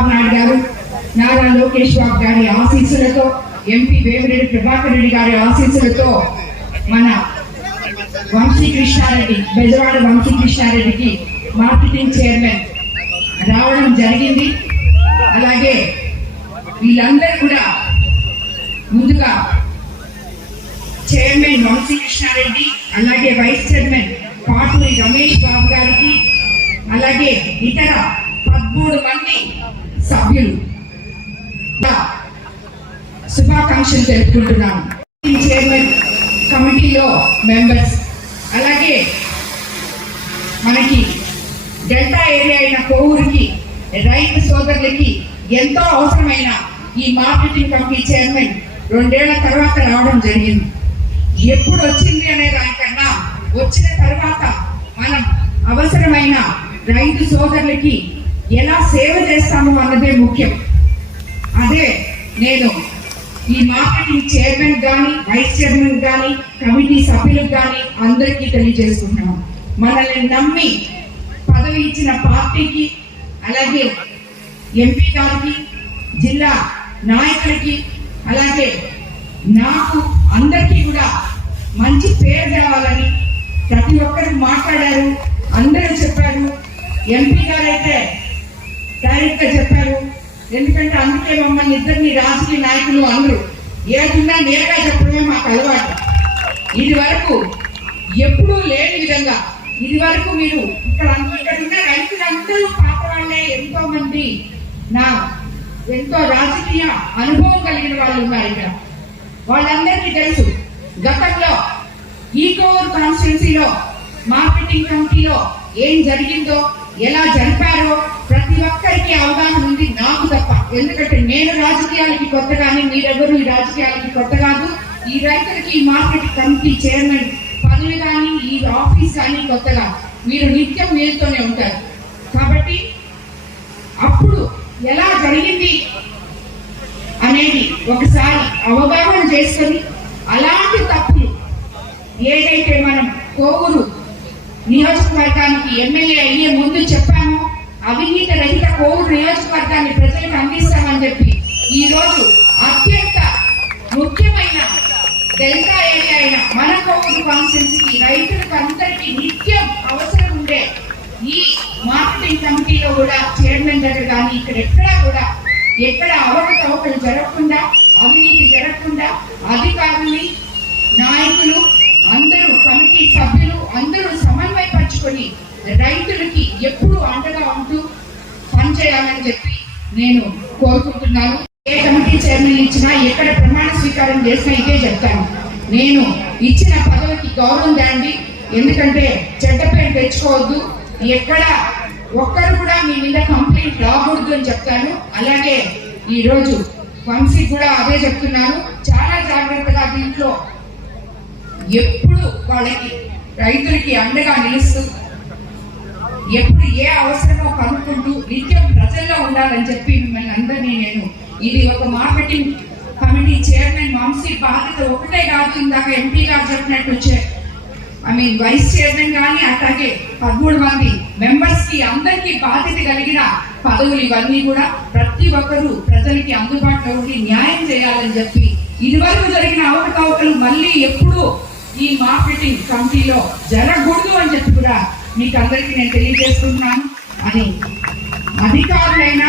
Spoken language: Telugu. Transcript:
చంద్రబాబు నాయుడు గారు, నారా లోకేష్ బాబు గారి ఆశీస్సులతో, ఎంపీ వేమిరెడ్డి ప్రభాకర్ రెడ్డి గారి ఆశీస్సులతో మన వంశీకృష్ణారెడ్డి, బెజవాడ వంశీకృష్ణారెడ్డికి మార్కెటింగ్ చైర్మన్ రావడం జరిగింది. అలాగే వీళ్ళందరూ కూడా ముందుగా చైర్మన్ వంశీకృష్ణారెడ్డి, అలాగే వైస్ చైర్మన్ పాటూరి రమేష్ బాబు గారికి, అలాగే ఇతర 13 మంది సభ్యులు శుభాకాంక్షలు తెలుపుకుంటున్నాను. చైర్మన్ కమిటీలో మెంబర్స్, అలాగే మనకి డెల్టా ఏరియా అయిన కోవూరుకి రైతు సోదరులకి ఎంతో అవసరమైన ఈ మార్కెటింగ్ కమిటీ చైర్మన్ 2 ఏళ్ల తర్వాత రావడం జరిగింది. ఎప్పుడు వచ్చింది అనే దానికన్నా వచ్చిన తర్వాత మనం అవసరమైన రైతు సోదరులకి ఎలా సేవ చేస్తామో అన్నదే ముఖ్యం. అదే నేను ఈ మార్కెటింగ్ చైర్మన్ కానీ, వైస్ చైర్మన్ కానీ, కమిటీ సభ్యులకు కానీ అందరికీ తెలియజేసుకుంటున్నాం. మనల్ని నమ్మి పదవి ఇచ్చిన పార్టీకి, అలాగే ఎంపీ గారికి, జిల్లా నాయకులకి, అలాగే నాకు అందరికీ కూడా మంచి పేరు తేవాలని ప్రతి ఒక్కరు మాట్లాడారు, అందరూ చెప్పారు. ఎంపీ గారు అయితే డైరెక్ట్ గా చెప్పారు. ఎందుకంటే అందుకే మమ్మల్ని ఇద్దరిని రాజకీయ నాయకులు అందరూ ఏదున్నా నేరుగా చెప్పడమే మాకు అలవాటు. ఇది వరకు ఎప్పుడూ లేని విధంగా, ఇది వరకు మీరు ఇక్కడ ఉన్న రైతులందరూ పాత వాళ్ళే, ఎంతో మంది ఎంతో రాజకీయ అనుభవం కలిగిన వాళ్ళు ఉన్నారు ఇక్కడ. వాళ్ళందరికీ తెలుసు గతంలో ఈ కోవూరు కాన్స్టిట్యున్సీలో మార్కెటింగ్ కమిటీలో ఏం జరిగిందో, ఎలా జరిపారో ప్రతి ఒక్కరికి అవగాహన ఉంది, నాకు తప్ప. ఎందుకంటే నేను రాజకీయాలకి కొత్త కానీ, మీరెవరు ఈ రాజకీయాలకి కొత్త కాదు. ఈ రైతులకి ఈ మార్కెటింగ్ కమిటీ చైర్మన్ పదవి కానీ, ఈ ఆఫీస్ కానీ కొత్తగా, మీరు నిత్యం మీరుతోనే ఉంటారు. కాబట్టి అప్పుడు ఎలా జరిగింది అనేది ఒకసారి అవగాహన చేసుకొని, అలాంటి తప్పులు ఏదైతే మనం కోవూరు నియోజకవర్గానికి ఎమ్మెల్యే అయ్యే ముందు చెప్పామో, అవినీతి రహిత కోవూరు నియోజకవర్గాన్ని ప్రజలకు అందిస్తామని చెప్పి ఈ రోజు అత్యంత ముఖ్యమైన డెల్టా ఏరియా అయిన మన కోవూరు కాన్స్టిట్యున్సీకి రైతులకు అందరికీ నిత్యం అవసరం ఉండే ఈ మార్కెటింగ్ కమిటీలో కూడా చైర్మన్ దగ్గర కానీ ఇక్కడ ఎక్కడ అవకతవకలు జరగకుండా, అవినీతి జరగకుండా అధికారులు, నాయకులు అందరూ, కమిటీ సభ్యులు అందరూ సమన్వయపరచుకొని రైతులకి ఎప్పుడు అండగా ఉంటూ పనిచేయాలని చెప్పి నేను కోరుకుంటున్నాను. ఏ కమిటీ చైర్మన్ ఇచ్చినా, ఎక్కడ ప్రమాణ స్వీకారం చేసినా ఇదే చెప్తాను. నేను ఇచ్చిన పదవికి గౌరవం దాండి. ఎందుకంటే చెడ్డ పేరు తెచ్చుకోవద్దు, ఎక్కడ ఒక్కరు కూడా మీ మీద కంప్లైంట్ రాకూడదు అని చెప్తాను. అలాగే ఈ రోజు వంశీ కూడా అదే చెప్తున్నాను. చాలా జాగ్రత్తగా దీంట్లో ఎప్పుడు వాళ్ళకి రైతులకి అండగా నిలుస్తూ, ఎప్పుడు ఏ అవసరమో కనుక్కుంటూ నిత్యం ప్రజల్లో ఉండాలని చెప్పి మిమ్మల్ని అందరినీ నేను, ఇది ఒక మార్కెటింగ్ కమిటీ చైర్మన్ వంశీ బాధ్యత ఒకటే కాదు. ఇందాక ఎంపీ గారు చెప్పినట్టు వైస్ చైర్మన్ కానీ, అట్లాగే 13 మంది మెంబర్స్ కి అందరికీ బాధ్యత కలిగిన పదవులు ఇవన్నీ కూడా ప్రతి ఒక్కరూ ప్రజలకి అందుబాటులో ఉండి న్యాయం చేయాలని చెప్పి, ఇదివరకు జరిగిన అవకతవకలు మళ్ళీ ఎప్పుడు ఈ మార్కెటింగ్ కమిటీలో జరగకూడదు అని చెప్పి కూడా మీకు అందరికీ నేను తెలియజేస్తున్నాను. అని అధికారులైనా